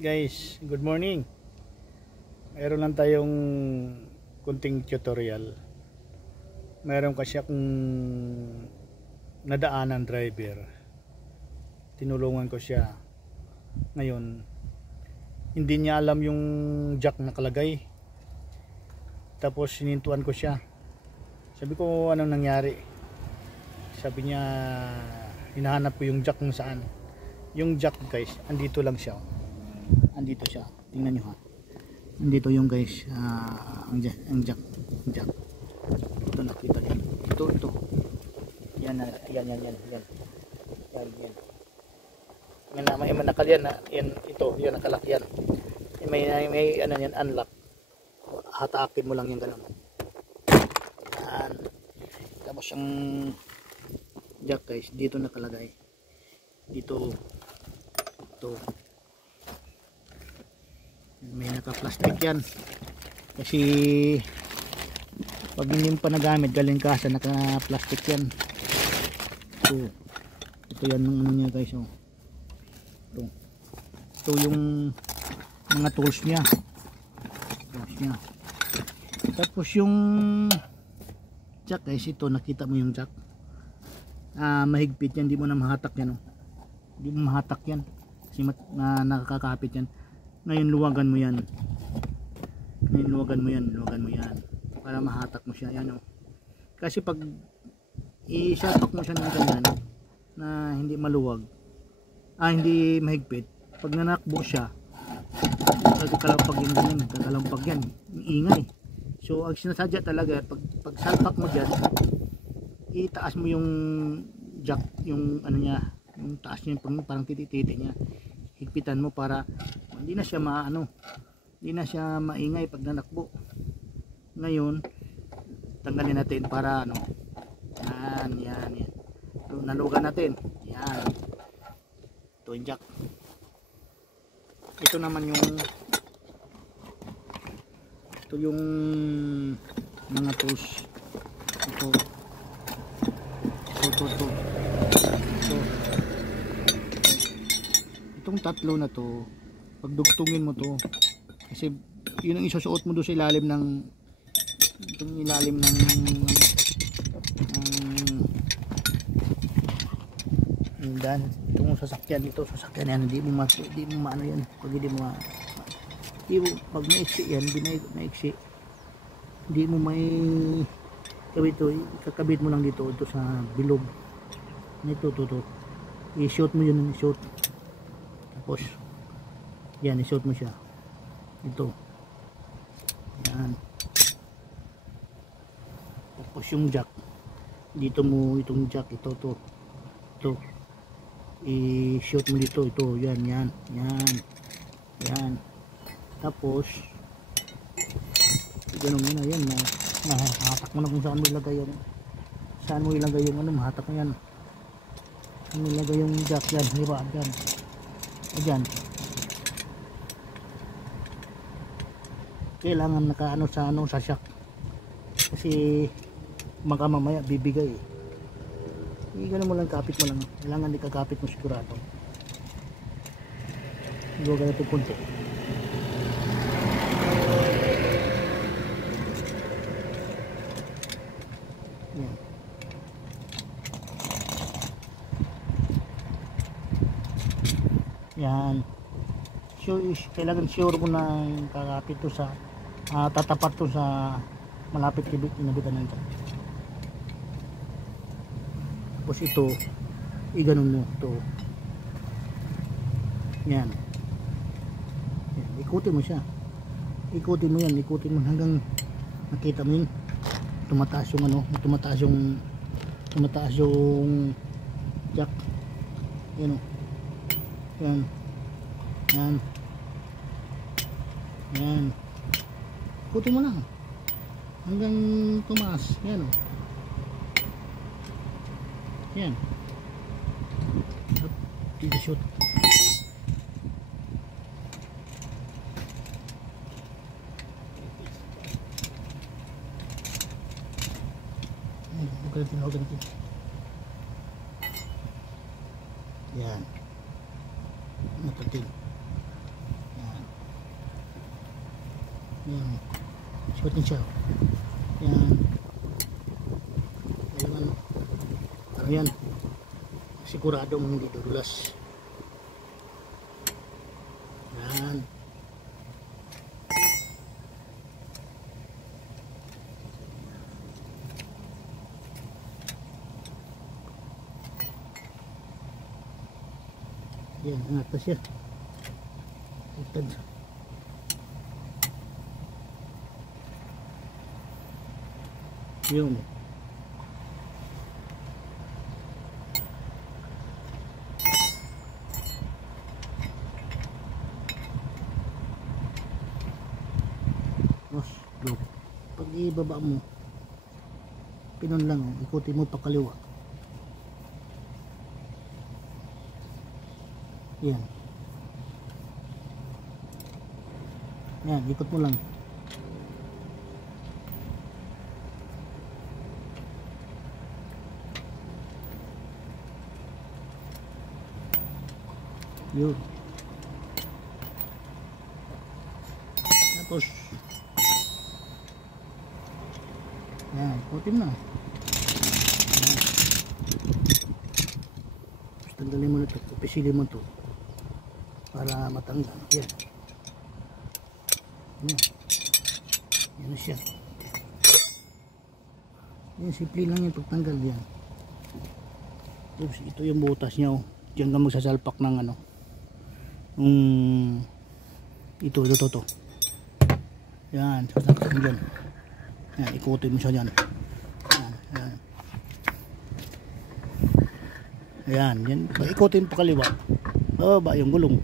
Guys, good morning. Mayroon lang tayong kunting tutorial. Mayroon kasi akong nadaanan driver. Tinulungan ko siya. Ngayon, hindi niya alam yung jack nakalagay. Tapos sinintuan ko siya. Sabi ko, anong nangyari? Sabi niya, hinahanap ko yung jack kung saan. Yung jack guys, andito lang siya. Andito siya, tingnan nyo ha, andito yung guys, ang jack, ito nakita nyo, ito yan, may manakal yan, ito, yan nakalak yan, may ano yan, unlock, hatakin mo lang yung ganun, yan. Tapos yung jack guys, dito nakalagay, dito, ito, may naka-plastic yan kasi pag hindi mo pa nagamit galing ka sa naka-plastic yan. Ito yan ng ano niya guys, oh. Ito yung mga tools niya, tapos yung jack guys, ito nakita mo yung jack, mahigpit yan, hindi mo na mahatak yan, oh. Hindi mo mahatak yan kasi nakakapit yan. Ngayon luwagan mo yan. Luwagan mo yan para mahatak mo siya, yan oh. Kasi pag i-shapak mo siya ng ganyan na hindi maluwag, hindi mahigpit, pag nanakbo siya, kakalampag yung ganyan, kakalampag yan, ingay. So ang sinasadya talaga, pag salpak mo dyan, itaas mo yung jack, yung ano niya, yung taas niya, parang titi-titi niya, higpitan mo para hindi na siya hindi na siya maingay pag nanakbo. Ngayon tanggalin natin para yan. So, nalugan natin yan, ito yung jack. Ito naman yung mga tools, ito itong tatlo na to, pagdugtungin mo to kasi yun ang isusuot mo doon sa ilalim ng itong sasakyan, yan, hindi mo maano yan pag hindi mo pag maiksi yan, binaiksi, hindi mo may kakabit mo lang dito sa bilog nito, i-shoot mo yun, tapos yan, i-shoot mo siya, ito yan, tapos yung jack dito mo, itong jack, ito i-shoot mo dito, ito yan, tapos ganun mo na yan, mahatak mo na kung saan mo ilagay yung mahatak mo yan, saan mo ilagay yung jack yan, hiba dyan. Kailangan nakaano sa shock kasi baka mamaya bibigay. Ganun mo lang, kapit mo lang, kailangan ikakapit mo sigurado. Iluwagan natin konti. Yan. Kailangan sure mo na kakapit to sa tatapat to sa malapit kinabitan ng jack. Tapos ito, iganon mo ito. Yan. Ikutin mo siya. Ikutin mo hanggang nakita mo yun. Tumataas yung jack. Yan o. Yan. Ikutin mo lang hanggang tumaas. Yan o. Yan. Dito shoot. Huwag natin. Yan. Matatil. Yan. Sikutin siya. Yan. Kailangan ano yan, siguradong hindi dudulas. Yan. Yan, ang atas yan. Itad. Yun. Look. Pag ibaba mo, pinon lang, ikutin mo pa kaliwa. Yan. Yan, ikot mo lang. Yun. Tapos yan, ikutin na. Yan. Tapos tanggalin mo na ito, pisilin mo ito para matanggal. Yan. Yan. Yan na siya. Yan, simple lang yung pagtanggal yan. Oops, ito yung butas niya. Oh. Diyan ka magsasalpak ng ano. Ito. Yan, sasalpak mo dyan. Yan, ikutin mo siya dyan. Yan, yan. Ayan, yan. Ikutin pa kaliwa. Baba yung gulong.